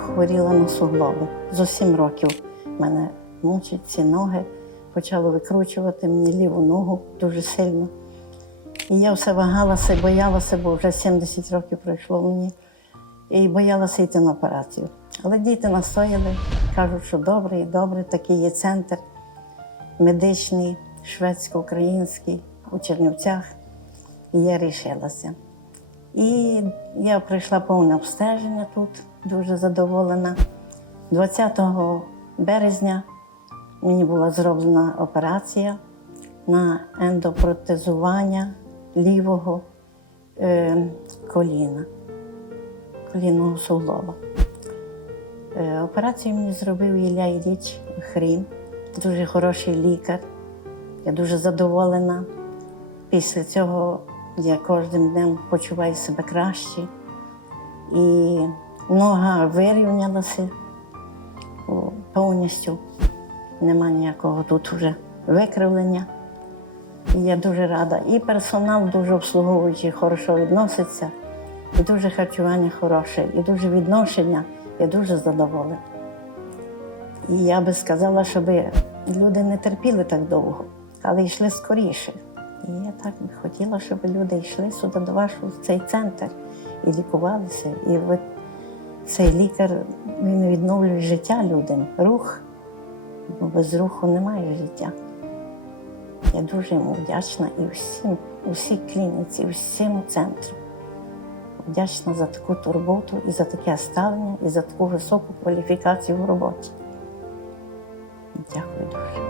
хворіла на суглоби. З 7 років мене мучать ці ноги. Почало викручувати мені ліву ногу дуже сильно. І я все вагалася, боялася, бо вже 70 років пройшло мені. І боялася йти на операцію. Але діти настояли, кажуть, що добре і добре, такий є центр медичний, шведсько-український у Чернівцях. І я рішилася. І я пройшла повне обстеження тут, дуже задоволена. 20 березня мені була зроблена операція на ендопротезування лівого е, коліна, колінного суглоба. Е, операцію мені зробив Ілля Ілліч Хрім, дуже хороший лікар. Я дуже задоволена. Після цього я кожним днем почуваю себе краще. І нога вирівнялася повністю. Нема ніякого тут вже викривлення. І я дуже рада. І персонал дуже обслуговуючий, хорошо відноситься, і дуже харчування хороше, і дуже відношення. Я дуже задоволена. І я би сказала, щоб люди не терпіли так довго, але йшли скоріше. І я так би хотіла, щоб люди йшли сюди до вашого в цей центр і лікувалися. І ви, цей лікар він відновлює життя людям, рух, бо без руху немає життя. Я дуже йому вдячна і всім, усій клініці, всьому центру. Вдячна за таку турботу і за таке ставлення, і за таку високу кваліфікацію в роботі. Дякую дуже.